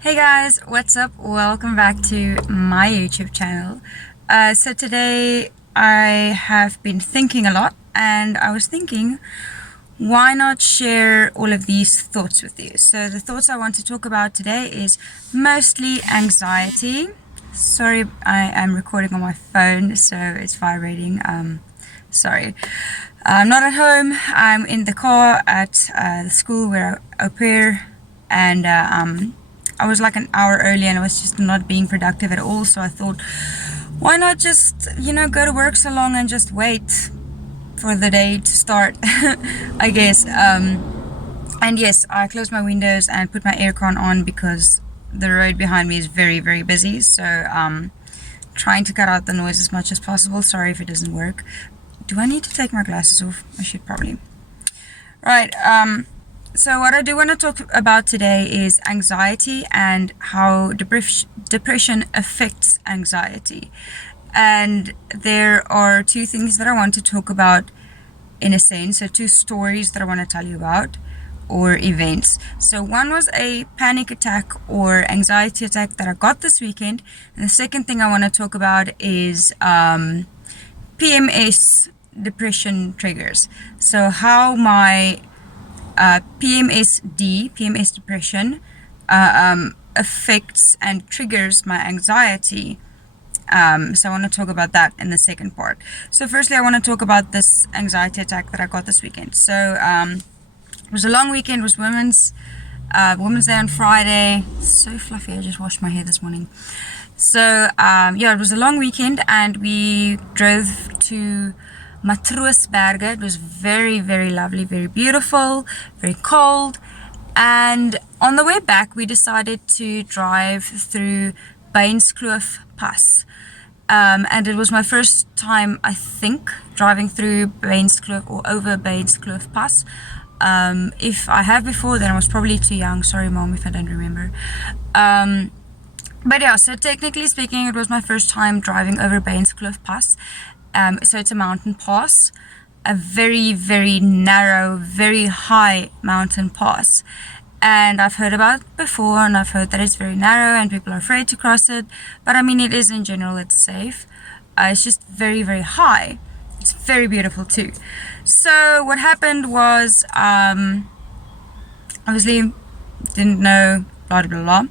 Hey guys, what's up? Welcome back to my YouTube channel. So today I have been thinking a lot, and I was thinking, why not share all of these thoughts with you? So the thoughts I want to talk about today is mostly anxiety. Sorry, I am recording on my phone, so it's vibrating. Sorry. I'm not at home. I'm in the car at the school where I au pair, and I was like an hour early and I was just not being productive at all. So I thought, why not just, go to work so long and just wait for the day to start, I guess. And yes, I closed my windows and put my aircon on because the road behind me is very, very busy. So trying to cut out the noise as much as possible. Sorry if it doesn't work. Do I need to take my glasses off? I should probably. Right. So what I do want to talk about today is anxiety and how depression affects anxiety. And there are two things that I want to talk about in a sense. So two stories that I want to tell you about, or events. So one was a panic attack or anxiety attack that I got this weekend. And the second thing I want to talk about is PMS depression triggers. So how my PMS depression affects and triggers my anxiety. So I want to talk about that in the second part. So firstly, I want to talk about this anxiety attack that I got this weekend. So it was a long weekend. It was Women's Day on Friday. So fluffy. I just washed my hair this morning. So it was a long weekend, and we drove to Matroosberge. It was very, very lovely, very beautiful, very cold. And on the way back, we decided to drive through Beinskloof Pass. And it was my first time, I think, driving through Beinskloof or over Beinskloof Pass. If I have before, then I was probably too young. Sorry, Mom, if I don't remember. But yeah, so technically speaking, it was my first time driving over Beinskloof Pass. So it's a mountain pass, a very, very narrow, very high mountain pass. And I've heard about it before, and I've heard that it's very narrow and people are afraid to cross it. But I mean, it is in general, it's safe. It's just very, very high. It's very beautiful too. So what happened was, obviously didn't know, blah, blah, blah.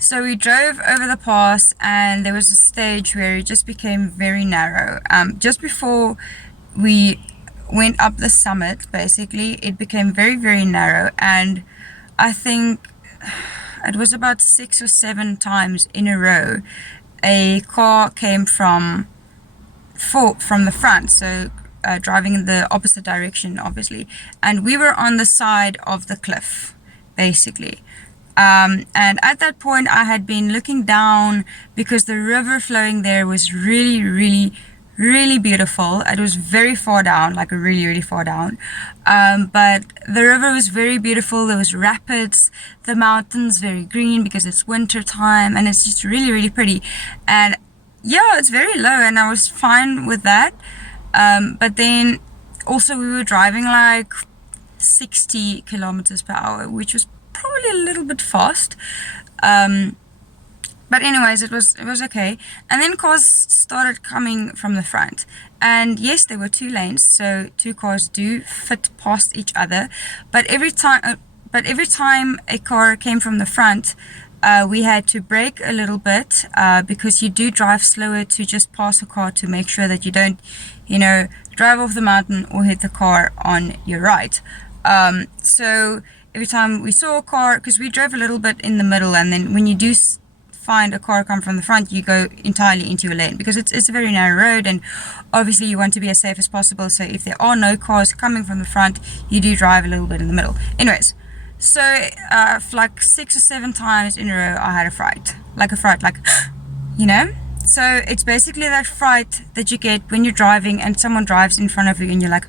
So we drove over the pass, and there was a stage where it just became very narrow. Just before we went up the summit, basically, it became very, very narrow. And I think it was about 6 or 7 times in a row, a car came from the front, so driving in the opposite direction, obviously. And we were on the side of the cliff, basically. And at that point, I had been looking down because the river flowing there was really, really, really beautiful. It was very far down, like really, really far down. But the river was very beautiful. There was rapids, the mountains very green because it's winter time, and it's just really, really pretty. And yeah, it's very low, and I was fine with that. But then also we were driving like 60 kilometers per hour, which was probably a little bit fast, but anyways, it was okay. And then cars started coming from the front, and yes, there were 2 lanes, so 2 cars do fit past each other. But every time a car came from the front, we had to brake a little bit, because you do drive slower to just pass a car to make sure that you don't, drive off the mountain or hit the car on your right. So every time we saw a car, because we drove a little bit in the middle, and then when you do find a car come from the front, you go entirely into a lane, because it's a very narrow road, and obviously you want to be as safe as possible. So if there are no cars coming from the front, you do drive a little bit in the middle. Anyways, so for like 6 or 7 times in a row, I had a fright, like, so it's basically that fright that you get when you're driving and someone drives in front of you and you're like,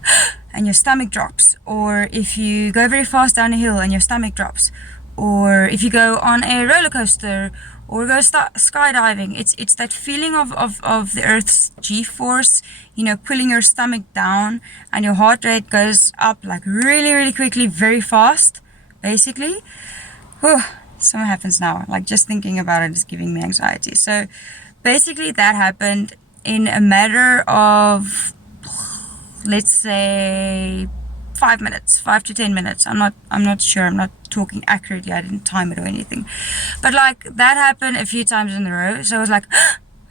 and your stomach drops. Or if you go very fast down a hill and your stomach drops. Or if you go on a roller coaster or go skydiving. It's that feeling of the Earth's G-force, pulling your stomach down, and your heart rate goes up like really, really quickly, very fast, basically. something happens now. Like, just thinking about it is giving me anxiety. So basically that happened in a matter of, let's say, 5 minutes, 5 to 10 minutes. I'm not sure. I'm not talking accurately. I didn't time it or anything. But like, that happened a few times in a row. So I was like,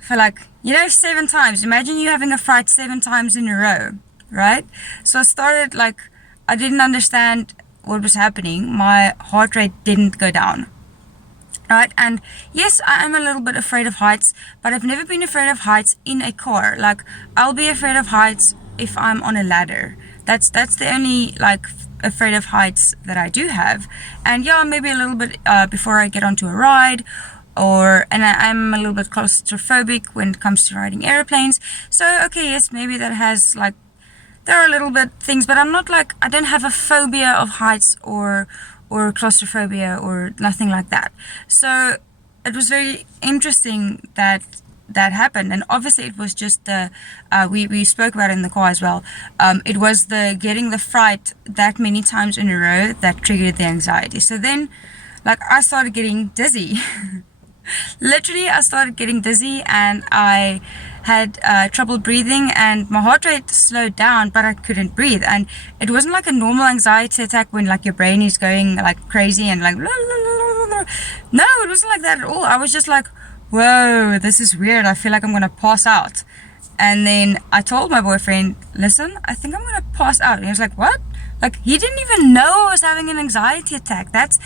for like, 7 times. Imagine you having a fright 7 times in a row, right? So I started like, I didn't understand what was happening. My heart rate didn't go down. Right, and yes, I am a little bit afraid of heights, but I've never been afraid of heights in a car. Like, I'll be afraid of heights if I'm on a ladder. That's the only, like, afraid of heights that I do have. And yeah, maybe a little bit before I get onto a ride, and I'm a little bit claustrophobic when it comes to riding airplanes. So, okay, yes, maybe that has, like, there are a little bit things, but I'm not like, I don't have a phobia of heights or claustrophobia or nothing like that. So it was very interesting that happened. And obviously it was just the we spoke about it in the car as well. It was the getting the fright that many times in a row that triggered the anxiety. So then, like, I started getting dizzy. Literally, I started getting dizzy, and I had trouble breathing, and my heart rate slowed down, but I couldn't breathe. And it wasn't like a normal anxiety attack when, like, your brain is going like crazy and like, no, it wasn't like that at all. I was just like, whoa, this is weird. I feel like I'm gonna pass out. And then I told my boyfriend, listen, I think I'm gonna pass out. And he was like, what? Like, he didn't even know I was having an anxiety attack. That's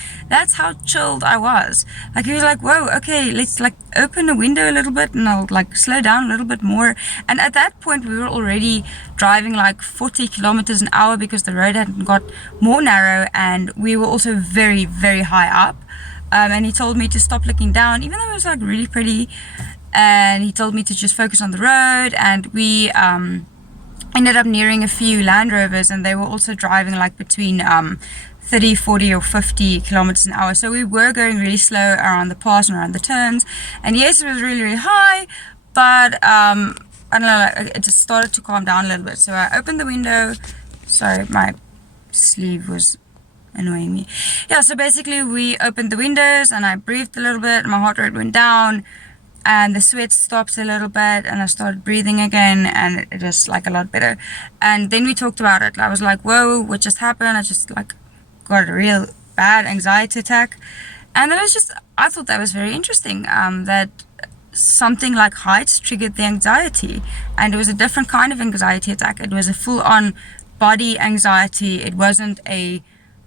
how chilled I was. Like, he was like, whoa, okay, let's like open the window a little bit and I'll like slow down a little bit more. And at that point we were already driving like 40 kilometers an hour because the road had got more narrow, and we were also very, very high up. And he told me to stop looking down, even though it was like really pretty. And he told me to just focus on the road. And we ended up nearing a few Land Rovers, and they were also driving like between 30, 40 or 50 kilometers an hour. So we were going really slow around the pass and around the turns. And yes, it was really, really high, but I don't know, like, it just started to calm down a little bit. So I opened the window. Sorry, my sleeve was annoying me. Yeah, so basically we opened the windows and I breathed a little bit. My heart rate went down, and the sweat stopped a little bit, and I started breathing again, and it was like a lot better. And then we talked about it. I was like, whoa, what just happened? I just like got a real bad anxiety attack. And it was just, I thought that was very interesting, that something like heights triggered the anxiety. And it was a different kind of anxiety attack. It was a full-on body anxiety. It wasn't a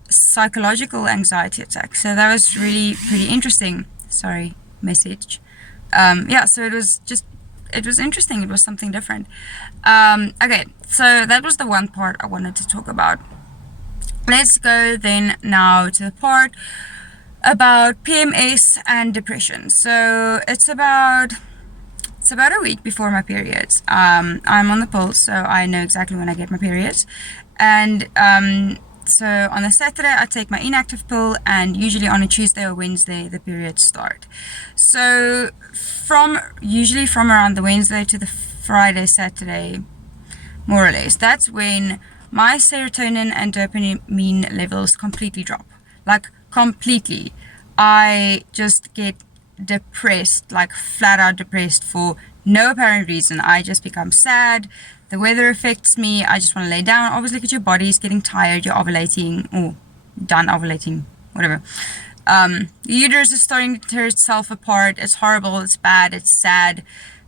psychological anxiety attack. So that was really pretty interesting. Sorry, message. Yeah, so it was interesting. It was something different. Okay, so that was the one part I wanted to talk about. Let's go then now to the part about PMS and depression. So it's about a week before my periods. I'm on the pill, so I know exactly when I get my periods. And so on a Saturday I take my inactive pill, and usually on a Tuesday or Wednesday the periods start. So usually from around the Wednesday to the Friday, Saturday, more or less, that's when my serotonin and dopamine levels completely drop. Like, completely. I just get depressed, like flat out depressed for no apparent reason. I just become sad. The weather affects me. I just want to lay down. Obviously, because your body is getting tired. You're ovulating, or done ovulating, whatever. The uterus is starting to tear itself apart. It's horrible. It's bad. It's sad.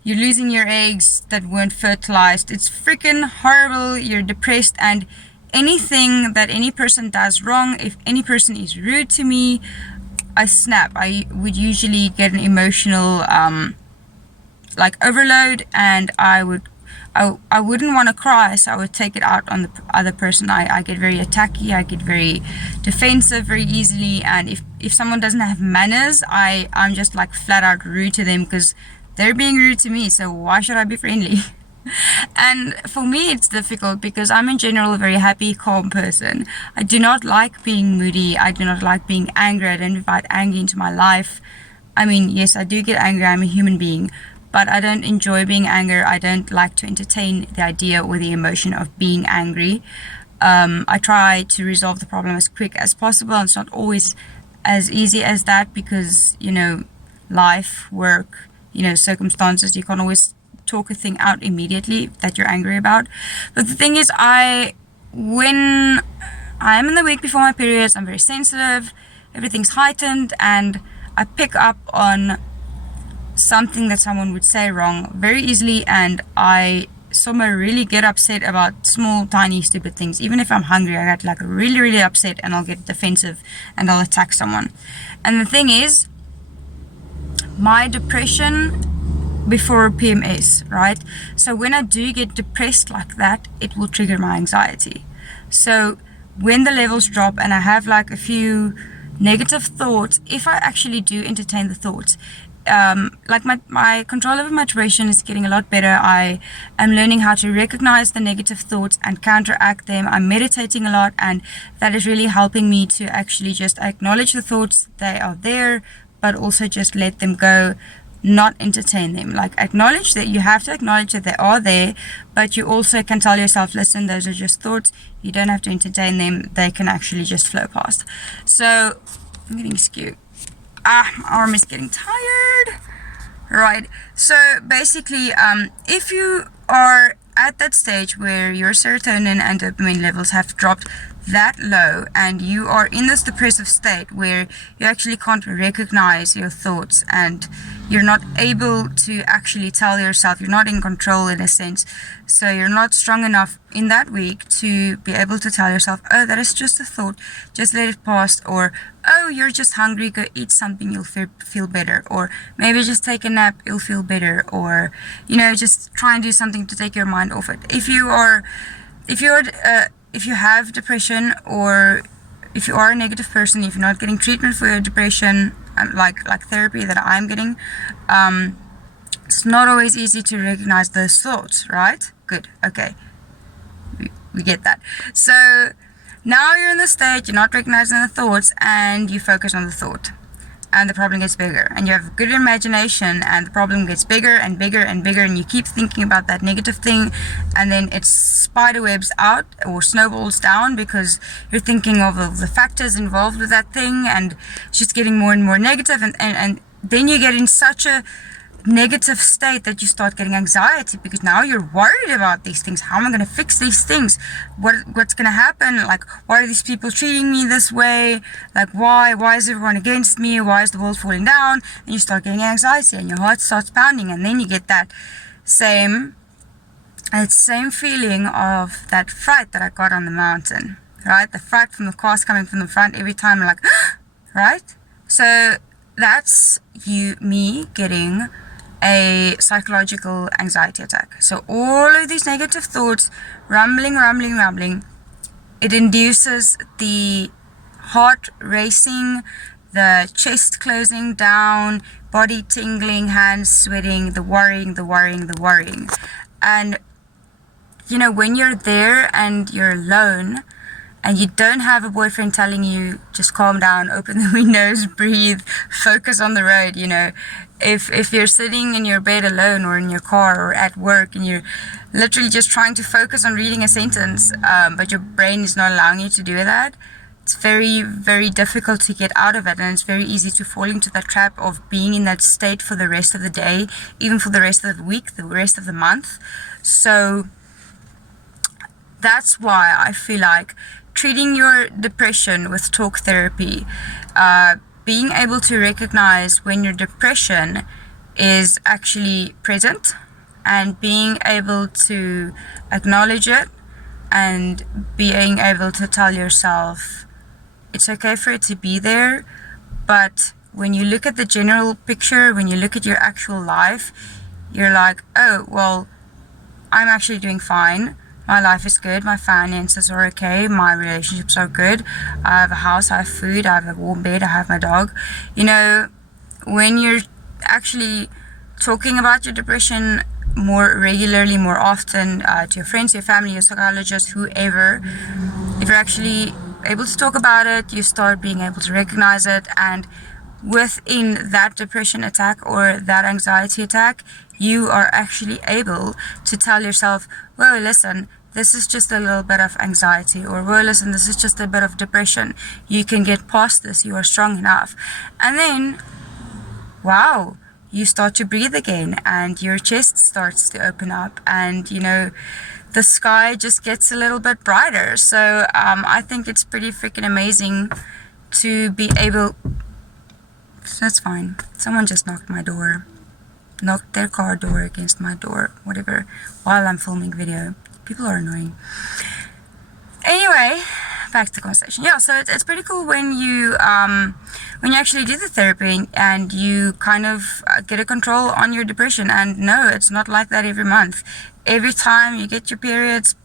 You're losing your eggs that weren't fertilized. It's freaking horrible. You're depressed, and anything that any person does wrong, if any person is rude to me, I snap. I would usually get an emotional like overload, and I wouldn't want to cry, so I would take it out on the other person. I get very attacky, I get very defensive very easily, and if someone doesn't have manners, I'm just like flat out rude to them because they're being rude to me, so why should I be friendly? And for me it's difficult because I'm in general a very happy, calm person. I do not like being moody. I do not like being angry. I don't invite anger into my life. I mean, yes, I do get angry. I'm a human being, but I don't enjoy being angry. I don't like to entertain the idea or the emotion of being angry. I try to resolve the problem as quick as possible, and it's not always as easy as that because, life, work, circumstances, you can't always talk a thing out immediately that you're angry about. But the thing is, when I'm in the week before my periods, I'm very sensitive, everything's heightened, and I pick up on something that someone would say wrong very easily, and I somewhere really get upset about small, tiny, stupid things. Even if I'm hungry, I get like really, really upset, and I'll get defensive and I'll attack someone. And the thing is, my depression before PMS, right? So when I do get depressed like that, it will trigger my anxiety. So when the levels drop and I have like a few negative thoughts, if I actually do entertain the thoughts, like my control over my depression is getting a lot better. I am learning how to recognize the negative thoughts and counteract them. I'm meditating a lot, and that is really helping me to actually just acknowledge the thoughts, they are there, but also just let them go, not entertain them. Like, acknowledge that you have to acknowledge that they are there, but you also can tell yourself, listen, those are just thoughts, you don't have to entertain them, they can actually just flow past. So I'm getting skewed. My arm is getting tired. Right, so basically, if you are at that stage where your serotonin and dopamine levels have dropped that low, and you are in this depressive state where you actually can't recognize your thoughts, and you're not able to actually tell yourself, you're not in control in a sense, so you're not strong enough in that week to be able to tell yourself, oh, that is just a thought, just let it pass, or oh, you're just hungry, go eat something, you'll feel better, or maybe just take a nap, you'll feel better, or just try and do something to take your mind off it. If you have depression, or if you are a negative person, if you're not getting treatment for your depression, like therapy that I'm getting, it's not always easy to recognize those thoughts, right? Good, okay, we get that. So now you're in the state, you're not recognizing the thoughts, and you focus on the thought, and the problem gets bigger, and you have good imagination, and the problem gets bigger and bigger and bigger, and you keep thinking about that negative thing, and then it spiderwebs out or snowballs down because you're thinking of all the factors involved with that thing, and it's just getting more and more negative, and then you get in such a negative state that you start getting anxiety because now you're worried about these things. How am I going to fix these things? What's going to happen? Like, why are these people treating me this way? Like, why is everyone against me? Why is the world falling down? And you start getting anxiety, and your heart starts pounding, and then you get that same feeling of that fright that I got on the mountain, right? The fright from the cars coming from the front every time, like, right? So that's me getting a psychological anxiety attack. So all of these negative thoughts, rumbling, it induces the heart racing, the chest closing down, body tingling, hands sweating, the worrying. And when you're there and you're alone, and you don't have a boyfriend telling you, just calm down, open the windows, breathe, focus on the road, If you're sitting in your bed alone, or in your car, or at work, and you're literally just trying to focus on reading a sentence, but your brain is not allowing you to do that, it's very, very difficult to get out of it, and it's very easy to fall into that trap of being in that state for the rest of the day, even for the rest of the week, the rest of the month. So that's why I feel like treating your depression with talk therapy, being able to recognize when your depression is actually present, and being able to acknowledge it, and being able to tell yourself it's okay for it to be there, but when you look at the general picture, when you look at your actual life, you're like, oh, well, I'm actually doing fine. My life is good, my finances are okay, my relationships are good, I have a house, I have food, I have a warm bed, I have my dog. When you're actually talking about your depression more regularly, more often, to your friends, your family, your psychologist, whoever, if you're actually able to talk about it, you start being able to recognize it, and within that depression attack or that anxiety attack, you are actually able to tell yourself, well, listen, this is just a little bit of anxiety, or well, listen, this is just a bit of depression. You can get past this. You are strong enough. And then, wow, you start to breathe again, and your chest starts to open up, and the sky just gets a little bit brighter. So I think it's pretty freaking amazing to be able. That's fine. Someone just knocked their car door against my door, whatever, while I'm filming video. People are annoying. Anyway, back to the conversation. Yeah, so it's pretty cool when you actually do the therapy and you kind of get a control on your depression. And no, it's not like that every month. Every time you get your periods,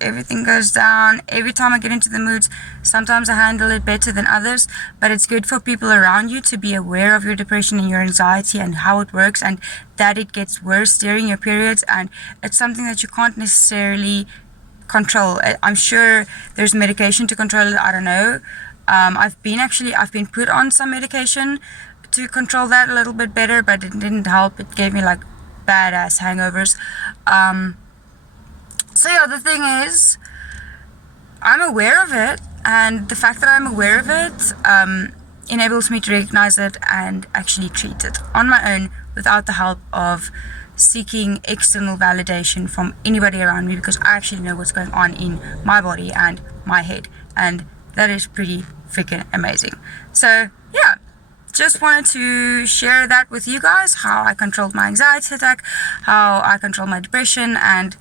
everything goes down. Every time I get into the moods, sometimes I handle it better than others, but it's good for people around you to be aware of your depression and your anxiety and how it works, and that it gets worse during your periods, and it's something that you can't necessarily control. I'm sure there's medication to control it. I don't know. I've been put on some medication to control that a little bit better, but it didn't help. It gave me like badass hangovers. So yeah, the thing is, I'm aware of it, and the fact that I'm aware of it enables me to recognize it and actually treat it on my own without the help of seeking external validation from anybody around me, because I actually know what's going on in my body and my head, and that is pretty freaking amazing. So yeah, just wanted to share that with you guys, how I controlled my anxiety attack, how I control my depression, and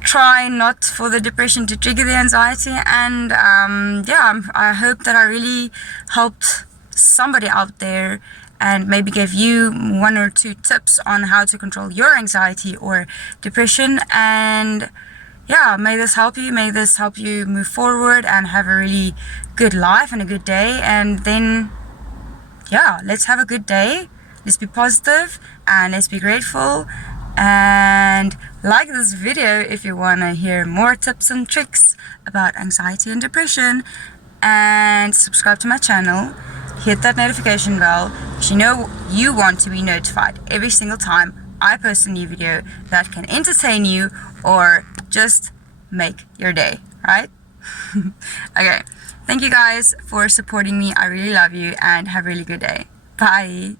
try not for the depression to trigger the anxiety. And I hope that I really helped somebody out there and maybe gave you 1 or 2 tips on how to control your anxiety or depression. And yeah, may this help you move forward and have a really good life and a good day. And then yeah, let's have a good day, let's be positive, and let's be grateful. And like this video if you want to hear more tips and tricks about anxiety and depression, and subscribe to my channel, hit that notification bell, because you want to be notified every single time I post a new video that can entertain you or just make your day, right? Okay, thank you guys for supporting me. I really love you, and have a really good day. Bye.